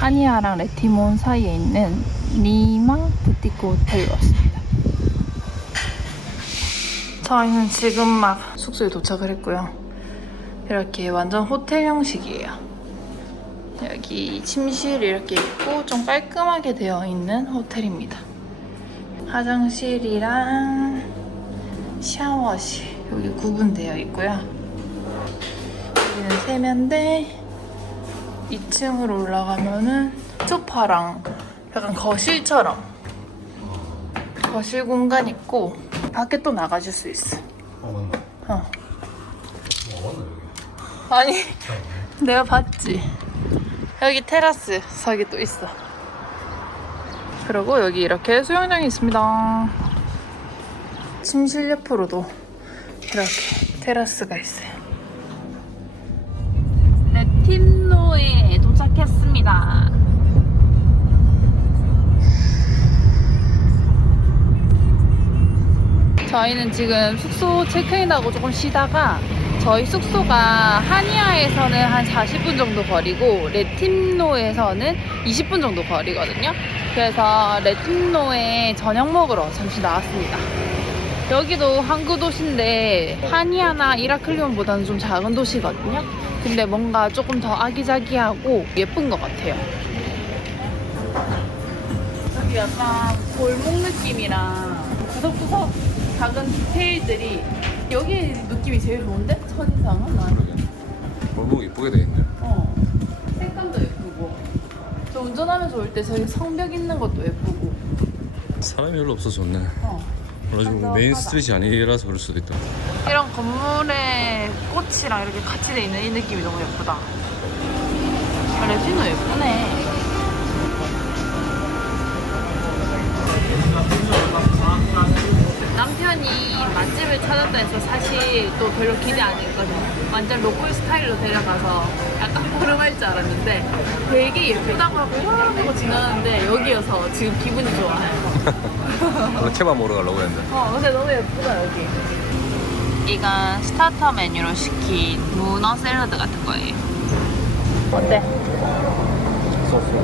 하니아랑 레티몬 사이에 있는 리마 부티크 호텔로 왔습니다. 저희는 지금 막 숙소에 도착을 했고요. 이렇게 완전 호텔 형식이에요. 여기 침실이 이렇게 있고 좀 깔끔하게 되어 있는 호텔입니다. 화장실이랑 샤워실 여기 구분되어 있고요. 여기는 세면대, 2층으로 올라가면은 소파랑 약간 거실처럼 거실 공간 있고 밖에 또 나가줄 수 있어. 맞나? 어. 맞나 여기? 아니 내가 봤지. 여기 테라스석이 또 있어. 그리고 여기 이렇게 수영장이 있습니다. 침실 옆으로도 이렇게 테라스가 있어요. 레틴노에 도착했습니다. 저희는 지금 숙소 체크인하고 조금 쉬다가 저희 숙소가 하니아에서는 한 40분 정도 거리고 레틴노에서는 20분 정도 거리거든요. 그래서 레틴노에 저녁 먹으러 잠시 나왔습니다. 여기도 항구 도시인데 하니아나 이라클리온보다는 좀 작은 도시거든요. 근데 뭔가 조금 더 아기자기하고 예쁜 것 같아요. 여기 약간 골목 느낌이랑 구석구석 작은 디테일들이 여기 느낌이 제일 좋은데? 첫인상은? 난. 골목 이쁘게 돼 있네. 색감도 예쁘고 저 운전하면서 올 때 저기 성벽 있는 것도 예쁘고 사람이 별로 없어서 좋네. 그래가지고 맞아, 메인 맞아. 스트릿이 아니라서 그럴 수도 있다. 이런 건물에 꽃이랑 이렇게 같이 돼 있는 이 느낌이 너무 예쁘다. 레티노 예쁘네. 남편이 맛집을 찾았다 해서 사실 또 별로 기대 안 했거든요. 완전 로컬 스타일로 데려가서 약간 허름할 줄 알았는데 되게 예쁘다고 하고 하고 지나갔는데 여기여서 지금 기분이 좋아요. 원래 케밥 먹으러 가려고 했는데. 근데 너무 예쁘다 여기. 이건 스타터 메뉴로 시킨 문어 샐러드 같은 거예요. 어때?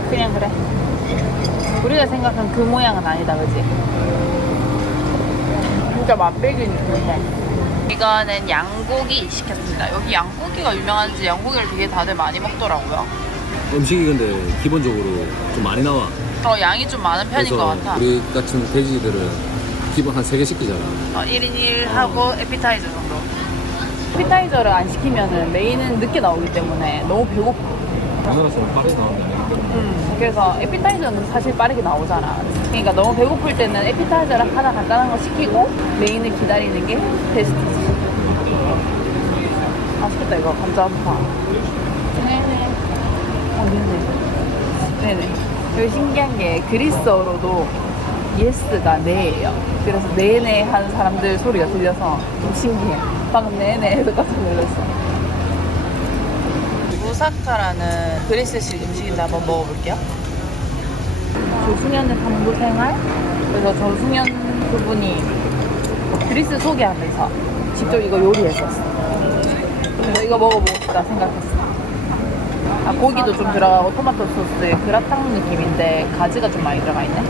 그냥 그래. 우리가 생각한 그 모양은 아니다, 그지? 진짜 맛배기는 좋네. 이거는 양고기 시켰습니다. 여기 양고기가 유명한지 양고기를 되게 다들 많이 먹더라고요. 음식이 근데 기본적으로 좀 많이 나와. 양이 좀 많은 편인 것 같아. 우리 같은 돼지들은 기본 한 3개 시키잖아. 1인 1 하고 에피타이저 정도. 에피타이저를 안 시키면은 메인은 늦게 나오기 때문에 너무 배고파. 그래서 빠르게 나온다. 그래서 에피타이저는 사실 빠르게 나오잖아. 그러니까 너무 배고플 때는 에피타이저를 하나 간단한 거 시키고 메인을 기다리는 게 베스트지. 맛있겠다 이거 감자파. 네네. 네네. 여기 신기한 게 그리스어로도 예스가 네예요. 그래서 네네 하는 사람들 소리가 들려서 좀 신기해. 방금 네네 해서 깜짝 놀랐어. 무사카라는 그리스식 음식인데 한번 먹어볼게요. 조승연의 당구 생활? 그래서 조승연 그분이 그리스 소개하면서 직접 이거 요리했었어. 그래서 이거 먹어보고 싶다 생각했어. 고기도 좀 들어가고 토마토 소스에 그라탕 느낌인데 가지가 좀 많이 들어가 있네.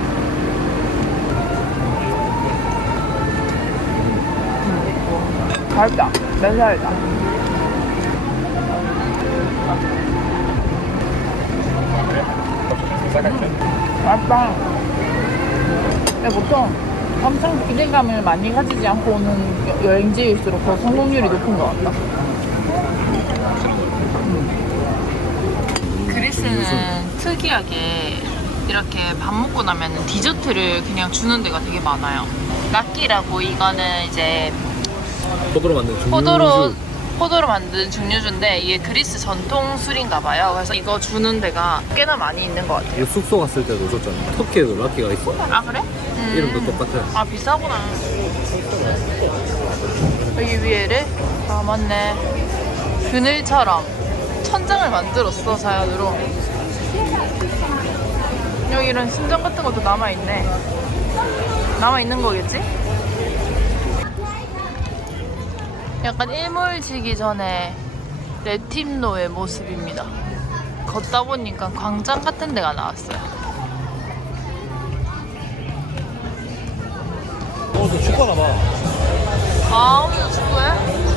맛있다. 매살다. 맛있다. 근데 보통 엄청 기대감을 많이 가지지 않고 오는 여행지일수록 더 성공률이 높은 것 같다. 그리스는 특이하게 이렇게 밥 먹고 나면 디저트를 그냥 주는 데가 되게 많아요. 라끼라고 이거는 이제 포도로 만든 중류주. 포도로 만든 증류주인데 이게 그리스 전통 술인가 봐요. 그래서 이거 주는 데가 꽤나 많이 있는 것 같아요. 이거 숙소 갔을 때도 줬잖아. 터키에도 락키가 있어. 아 그래? 이름도 똑같아. 아 비싸구나. 여기 위에를 아 맞네. 그늘처럼 천장을 만들었어 자연으로. 여기 이런 신전 같은 것도 남아있네. 남아있는 거겠지? 약간 일몰 지기 전에 레팀노의 모습입니다. 걷다 보니까 광장 같은 데가 나왔어요. 너 축구하나 봐. 아 오늘 축구해?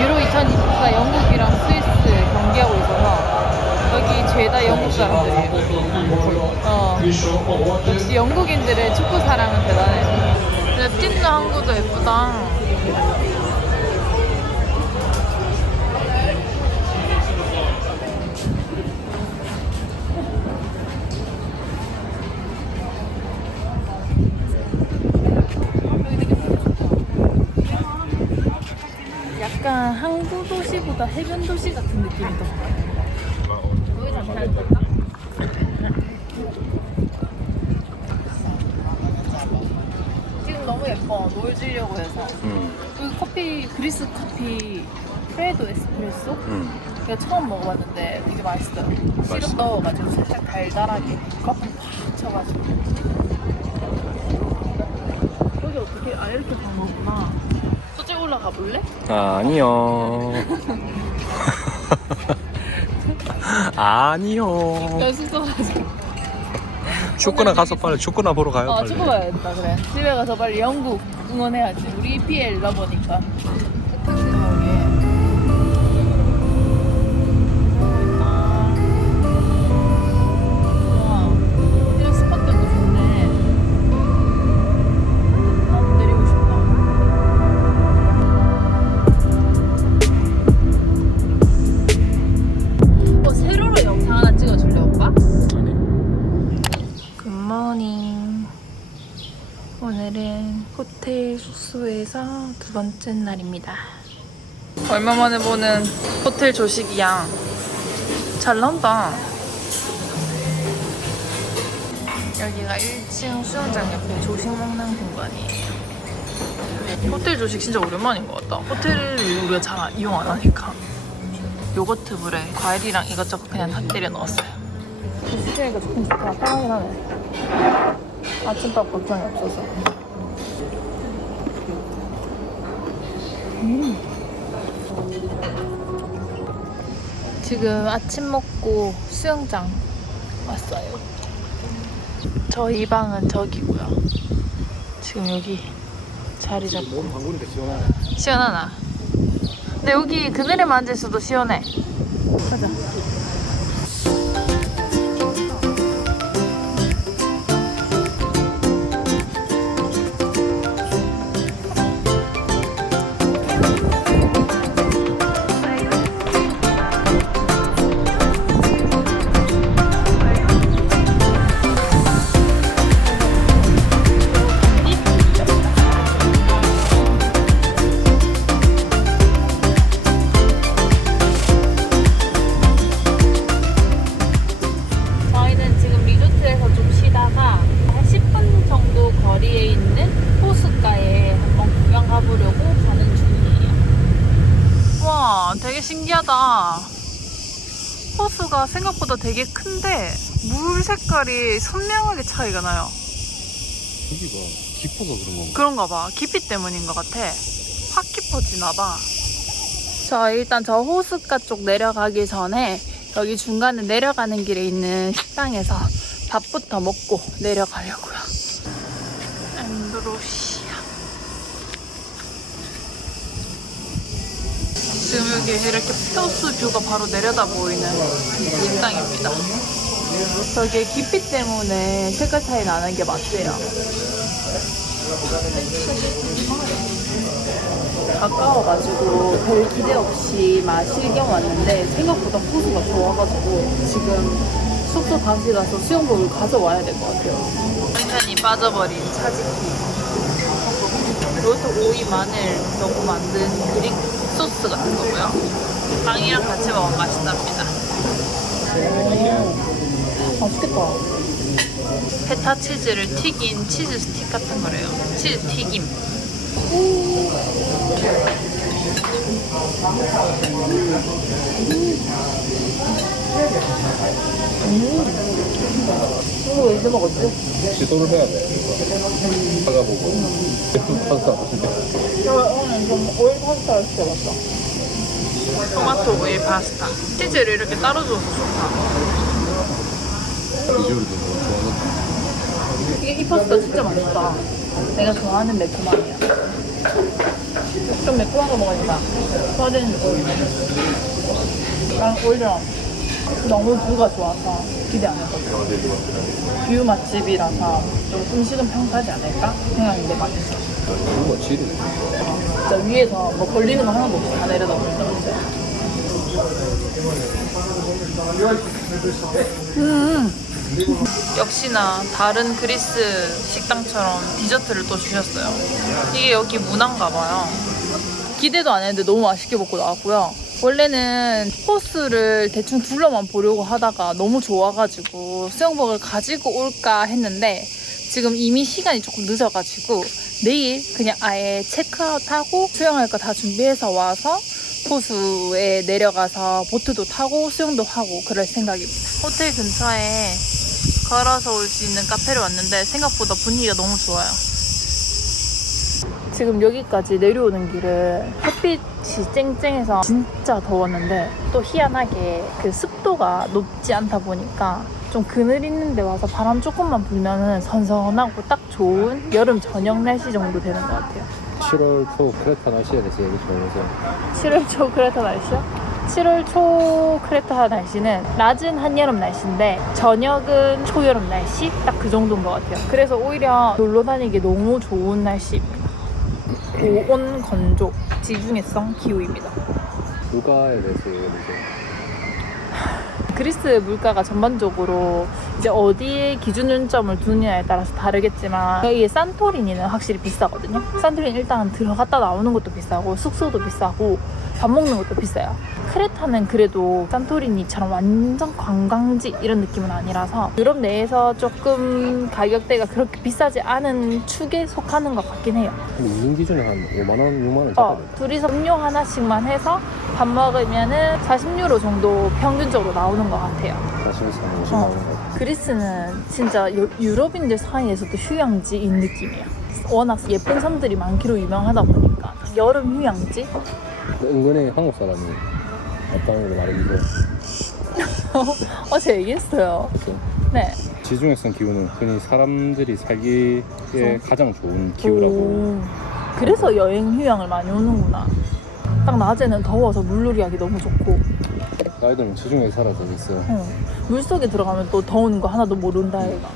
유로 2024 영국이랑 스위스 경기하고 있어서 여기 죄다 영국 사람들이에요. 역시 영국인들의 축구 사랑은 대단해. 레팀노 항구도 예쁘다. 약간 항구 도시보다 해변 도시 같은 느낌이다. 지금 너무 예뻐. 노을 지려고 해서. 여기 커피, 그리스 커피 프레도 에스프레소? 제가 처음 먹어봤는데 되게 맛있어요. 시럽 넣어가지고 살짝 달달하게 커피 팍 쳐가지고. 여기 어떻게 이렇게 방어구나. 저쪽 올라가 볼래? 아니요. 아니요. 야 숙소 가자. 축구나 가서 빨리 축구나 보러 가요. 빨리. 축구 가야겠다. 그래. 집에 가서 빨리 영국 응원해야지. 우리 EPL 러버니까. 이런 스팟들도 좋네. 나도 내리고 싶다. 세로로 영상 하나 찍어줄래 오빠? 굿모닝. 오늘은 호텔 숙소에서 두 번째 날입니다. 얼마 만에 보는 호텔 조식이야. 잘 나온다. 여기가 1층 수영장 옆에 조식 먹는 공간이에요. 호텔 조식 진짜 오랜만인 것 같다. 호텔을 우리가 잘 이용 안 하니까. 요거트 물에 과일이랑 이것저것 그냥 다 때려 넣었어요. 시즈니까 조금 좋다. 편하긴 하네. 아침밥 걱정이 없어서. 지금 아침 먹고 수영장 왔어요. 저희 방은 저기고요. 지금 여기 자리 잡고. 너무 방구니까 시원하네. 시원하나? 근데 여기 그늘에만 앉아 있어도 시원해. 가자. 저희는 지금 리조트에서 좀 쉬다가 한 10분 정도 거리에 있는 호숫가에 한번 구경 가보려고 가는 중이에요. 와, 되게 신기하다. 호수가 생각보다 되게 큰데 물 색깔이 선명하게 차이가 나요. 여기가 깊어서 그런 건가? 그런가 봐. 깊이 때문인 것 같아. 확 깊어지나 봐. 저 일단 저 호숫가 쪽 내려가기 전에 여기 중간에 내려가는 길에 있는 식당에서 밥부터 먹고 내려가려고요. 안드로시아. 지금 여기 이렇게 펴수 뷰가 바로 내려다 보이는 식당입니다. 저게 깊이 때문에 색깔 차이 나는 게 맞대요. 가까워가지고 별 기대 없이 마실 겸 왔는데 생각보다 호수가 좋아가지고 지금 숙소 다시 가서 수영복을 가져와야 될 것 같아요. 완전히 빠져버린 차지기. 이것도 오이, 마늘 넣고 만든 그릭 소스 같은 거고요. 빵이랑 같이 먹으면 맛있답니다. 맛있겠다. 페타 치즈를 튀긴 치즈 스틱 같은 거래요. 치즈 튀김. 이거 왜 이제 먹었지? 시도를 해야 돼. 사가보고. 예쁜 파스타 같은데. 오늘 좀 오일 파스타를 시켜봤어. 토마토 오일 파스타. 치즈를 이렇게 따로 줘서 좋다. 비주얼도 좋아하는. 이 파스타 진짜 맛있다. 내가 좋아하는 매콤함이야. 좀 매콤한 거 먹으니까 소화되는 오일. 난 오히려 너무 뷰가 좋아서 기대 안 했거든. 뷰 맛집이라서 좀 음식은 평가하지 않을까 생각했는데 맛있어. 뭔가 질이네. 진짜 위에서 뭐 걸리는 거 하나도 없이 다 내려다 보니까. 역시나 다른 그리스 식당처럼 디저트를 또 주셨어요. 이게 여기 문화인가 봐요. 기대도 안 했는데 너무 맛있게 먹고 나왔고요. 원래는 코스를 대충 둘러만 보려고 하다가 너무 좋아가지고 수영복을 가지고 올까 했는데 지금 이미 시간이 조금 늦어가지고 내일 그냥 아예 체크아웃하고 수영할 거 다 준비해서 와서 호수에 내려가서 보트도 타고 수영도 하고 그럴 생각입니다. 호텔 근처에 걸어서 올 수 있는 카페를 왔는데 생각보다 분위기가 너무 좋아요. 지금 여기까지 내려오는 길은 햇빛이 쨍쨍해서 진짜 더웠는데 또 희한하게 그 습도가 높지 않다 보니까 좀 그늘 있는 데 와서 바람 조금만 불면은 선선하고 딱 좋은 여름 저녁 날씨 정도 되는 것 같아요. 7월 초 크레타 날씨에 대해서 얘기 좀 해보세요. 7월 초 크레타 날씨요? 7월 초 크레타 날씨는 낮은 한여름 날씨인데 저녁은 초여름 날씨? 딱 그 정도인 것 같아요. 그래서 오히려 놀러 다니기 너무 좋은 날씨입니다. 고온 건조 지중해성 기후입니다. 물가에 대해서 얘기해보세요. 그리스 물가가 전반적으로 이제 어디에 기준점을 두느냐에 따라서 다르겠지만 여기 산토리니는 확실히 비싸거든요. 산토리니 일단 들어갔다 나오는 것도 비싸고 숙소도 비싸고 밥 먹는 것도 비싸요. 크레타는 그래도 산토리니처럼 완전 관광지 이런 느낌은 아니라서 유럽 내에서 조금 가격대가 그렇게 비싸지 않은 축에 속하는 것 같긴 해요. 근데 2인 기준에 한 5만원, 6만원 잡아야 돼. 둘이서 음료 하나씩만 해서 밥 먹으면은 40유로 정도 평균적으로 나오는 것 같아요. 43, 50 나오는 거 같아. 그리스는 진짜 유럽인들 사이에서도 휴양지인 느낌이에요. 워낙 예쁜 섬들이 많기로 유명하다 보니까 여름 휴양지? 근데 은근히 한국 사람이 없다는 걸 말해주세요. 어제 얘기했어요. 그렇죠? 네. 지중해성 기후는 흔히 사람들이 살기에 가장 좋은 기후라고. 오, 그래서 여행 휴양을 많이 오는구나. 딱 낮에는 더워서 물놀이 하기 너무 좋고 아이들은 지중해 살아서 있어요. 물속에 들어가면 또 더운 거 하나도 모른다 얘가.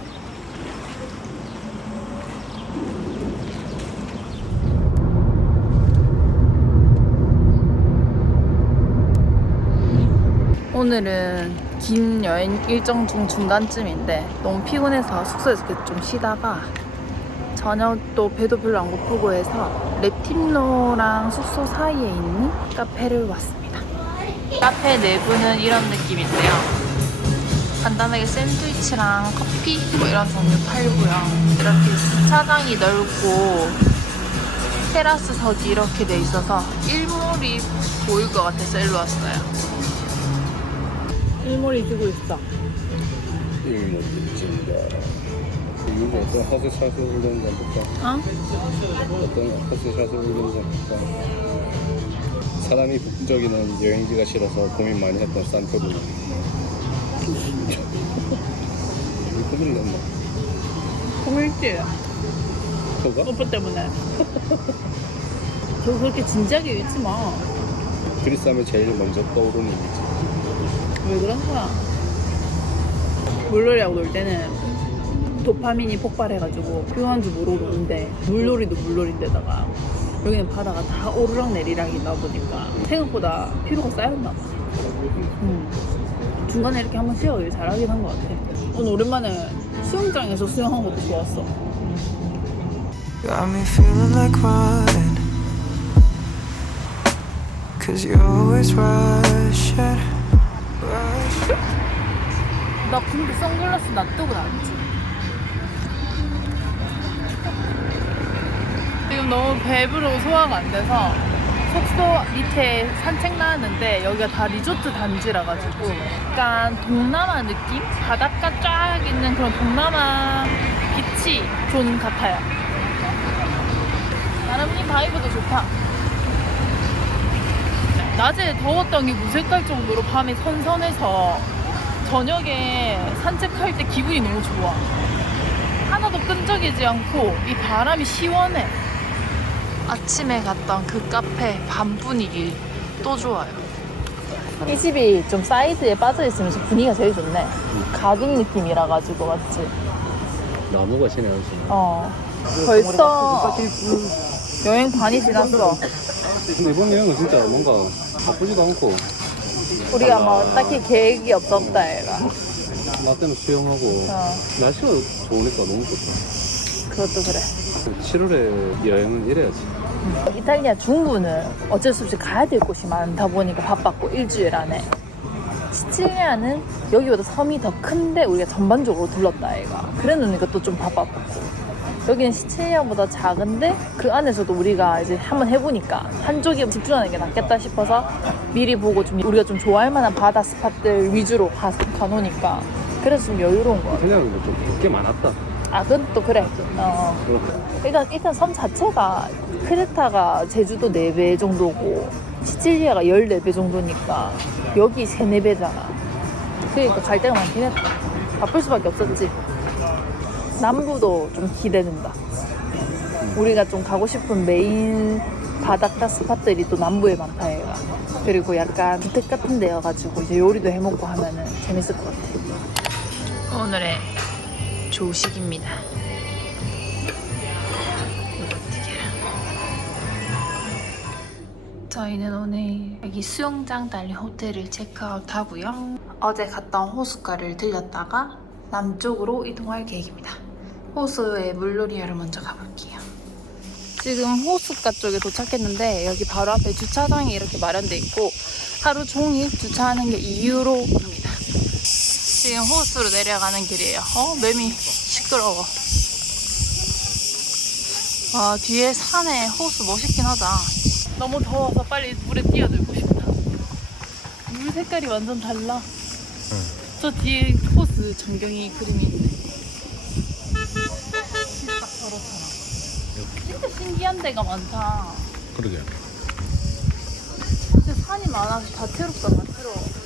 오늘은 긴 여행 일정 중 중간쯤인데 너무 피곤해서 숙소에서 이렇게 좀 쉬다가 저녁 또 배도 별로 안 고프고 해서 랩팀노랑 숙소 사이에 있는 카페를 왔습니다. 카페 내부는 이런 느낌인데요. 간단하게 샌드위치랑 커피 뭐 이런 종류 팔고요. 이렇게 주차장이 넓고 테라스석이 이렇게 돼 있어서 일몰이 보일 것 같아서 일로 왔어요. 일몰이 지고 있어. 일몰 입진다. 이거 어떤 허스샷을 올리는지 한번 볼까? 어? 어떤 허스샷을 올리는지 한번 볼까? 사람이 북적이는 여행지가 싫어서 고민 많이 했던 산토리니. 왜 고민을 했나? 고밀지. 저가? 오빠 때문에. 저 그렇게 진지하게 읽지 마. 그리스 하면 제일 먼저 떠오르는 이미지. 왜 그런 거야? 물놀이하고 놀 때는 도파민이 폭발해가지고 필요한 줄 모르고 노는데 물놀이도 물놀이인데다가 여기는 바다가 다 오르락 내리락이다 보니까 생각보다 피로가 쌓였나 봐. 중간에 이렇게 한번 쉬어가길 잘하긴 한 것 같아. 오늘 오랜만에 수영장에서 수영한 것도 좋았어. Got me feeling like running, 'cause you're always rushing. 나 근데 선글라스 놔두고 나왔지. 지금 너무 배부르고 소화가 안 돼서 숙소 밑에 산책 나왔는데 여기가 다 리조트 단지라 가지고 약간 동남아 느낌? 바닷가 쫙 있는 그런 동남아 비치 존 같아요. 나름님 바이브도 좋다. 낮에 더웠던 게 무색할 정도로 밤에 선선해서 저녁에 산책할 때 기분이 너무 좋아. 하나도 끈적이지 않고 이 바람이 시원해. 아침에 갔던 그 카페 밤 분위기 또 좋아요. 이 집이 좀 사이드에 빠져있으면서 분위기가 제일 좋네. 가든 느낌이라 가지고 맞지? 나무가 신의 한 수네. 벌써 여행 반이 지났어. 근데 이번 여행은 진짜 뭔가 바쁘지도 않고 우리가 뭐 딱히 계획이 없었다 얘가. 나 때문에 수영하고 날씨가 좋으니까 너무 좋다. 그것도 그래. 7월에 여행은 이래야지. 이탈리아 중부는 어쩔 수 없이 가야 될 곳이 많다 보니까 바빴고 일주일 안에. 시칠리아는 여기보다 섬이 더 큰데 우리가 전반적으로 둘렀다 얘가. 그랬으니까 또 좀 바빴고. 여기는 시칠리아보다 작은데 그 안에서도 우리가 이제 한번 해보니까 한쪽에 집중하는 게 낫겠다 싶어서 미리 보고 좀 우리가 좀 좋아할 만한 바다 스팟들 위주로 가놓으니까 그래서 좀 여유로운 거 같아. 이탈리아는 좀 꽤 많았다. 아, 그건 또 그래. 일단 섬 자체가 크레타가 제주도 4배 정도고 시칠리아가 14배 정도니까 여기 3, 4배잖아. 그러니까 갈 데가 많긴 했다. 바쁠 수밖에 없었지. 남부도 좀 기대된다. 우리가 좀 가고 싶은 메인 바닷가 스팟들이 또 남부에 많다 얘가. 그리고 약간 주택 같은 데여가지고 이제 요리도 해먹고 하면은 재밌을 것 같아. 오늘의 조식입니다. 저희는 오늘 여기 수영장 달린 호텔을 체크아웃 하고요. 어제 갔던 호숫가를 들렸다가 남쪽으로 이동할 계획입니다. 호수에 물놀이하러 먼저 가볼게요. 지금 호숫가 쪽에 도착했는데 여기 바로 앞에 주차장이 이렇게 마련돼 있고 하루 종일 주차하는 게 2유로입니다. 지금 호수로 내려가는 길이에요. 매미 시끄러워. 와, 뒤에 산에 호수 멋있긴 하다. 너무 더워서 빨리 물에 뛰어들고 싶다. 물 색깔이 완전 달라. 저 뒤에 호수 전경이 그림이 있네. 딱 저렇잖아. 진짜 신기한 데가 많다. 그러게. 진짜 산이 많아서 다채롭다, 다채로워.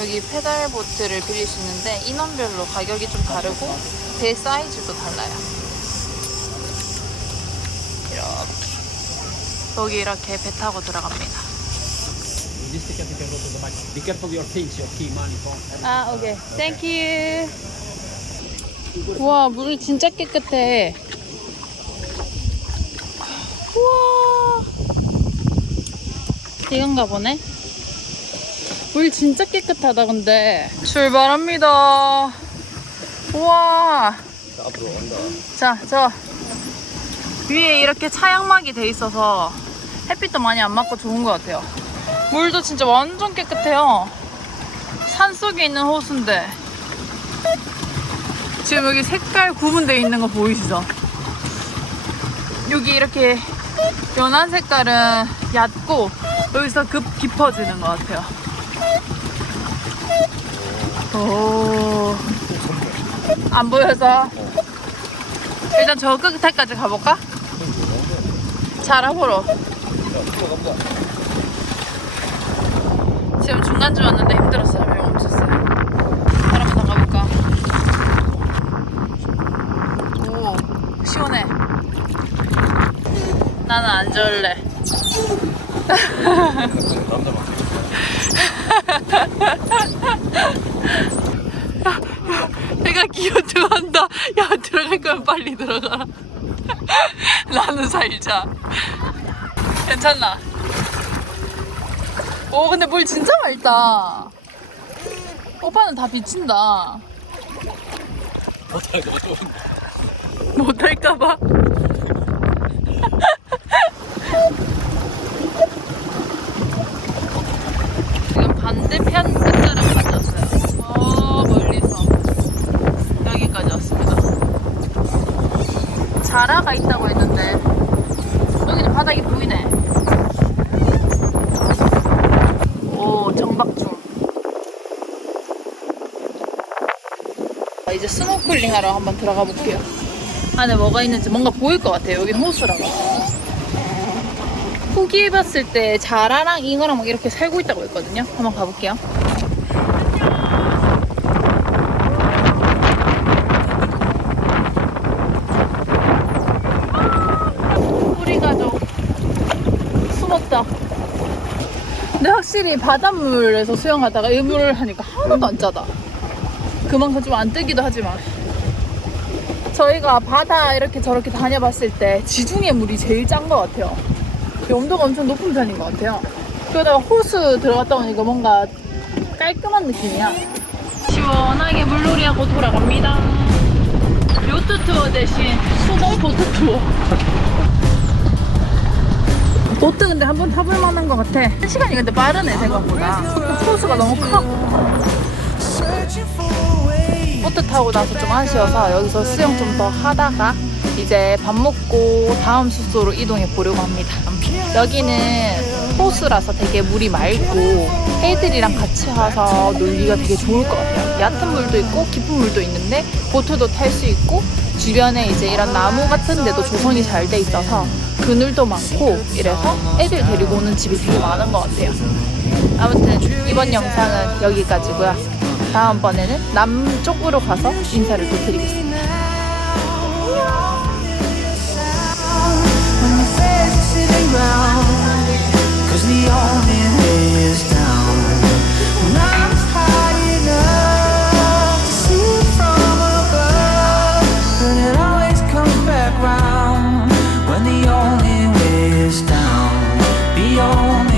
여기 페달 보트를 빌릴 수 있는데 인원별로 가격이 좀 다르고 배 사이즈도 달라요. 이렇게 여기 이렇게 배 타고 들어갑니다. 아, 오케이. 땡큐. 와, 물 진짜 깨끗해. 우와. 이건가 보네. 물 진짜 깨끗하다. 근데 출발합니다. 우와. 앞으로 간다. 자, 저 위에 이렇게 차양막이 돼 있어서 햇빛도 많이 안 맞고 좋은 것 같아요. 물도 진짜 완전 깨끗해요. 산속에 있는 호수인데 지금 여기 색깔 구분되어 있는 거 보이시죠? 여기 이렇게 연한 색깔은 얕고 여기서 급 깊어지는 것 같아요. 오, 안 보여서 일단 저 끝에까지 가볼까? 잘 알아보러. 지금 중간쯤 왔는데 힘들었어요. 명 없었어요. 바람 한번 가볼까? 오, 시원해. 나는 안 좋을래. 남자 막. 내가 기어들어간다. 야, 들어갈 거면 빨리 들어가라. 나는 살자. 괜찮나? 오, 근데 물 진짜 맑다. 오빠는 다 비친다. 못할까봐. 지금 반대편 끝자락 가졌어요. 멀리서 여기까지 왔습니다. 자라가 있다고 했는데 여기는 바닥이 보이지 스nor클링 하러 한번 들어가 볼게요. 안에 뭐가 있는지 뭔가 보일 것 같아요. 여기 호수라고. 후기에 봤을 때 자라랑 잉어랑 막 이렇게 살고 있다고 했거든요. 한번 가볼게요. 우리 가족 숨었다. 근데 확실히 바닷물에서 수영하다가 이 물을 하니까 하나도 안 짜다. 그만큼 좀 안 뜨기도 하지만 저희가 바다 이렇게 저렇게 다녀봤을 때 지중해 물이 제일 짠 것 같아요. 염도가 엄청 높은 편인 것 같아요. 그러다가 호수 들어갔다 오니까 뭔가 깔끔한 느낌이야. 시원하게 물놀이하고 돌아갑니다. 요트 투어 대신 수동 보트 투어. 보트 근데 한번 타볼 만한 것 같아. 1시간이 근데 빠르네 생각보다. 호수가 너무 커. 보트 타고 나서 좀 아쉬워서 여기서 수영 좀 더 하다가 이제 밥 먹고 다음 숙소로 이동해 보려고 합니다. 여기는 호수라서 되게 물이 맑고 애들이랑 같이 와서 놀기가 되게 좋을 것 같아요. 얕은 물도 있고 깊은 물도 있는데 보트도 탈 수 있고 주변에 이제 이런 나무 같은 데도 조성이 잘 돼 있어서 그늘도 많고 이래서 애들 데리고 오는 집이 되게 많은 것 같아요. 아무튼 이번 영상은 여기까지고요. 다음번에는 남쪽으로 가서 인사를 또 드리겠습니다. Cause the only way is down. When I'm high enough to see it from above, but it always comes back round. When the only way is down, the only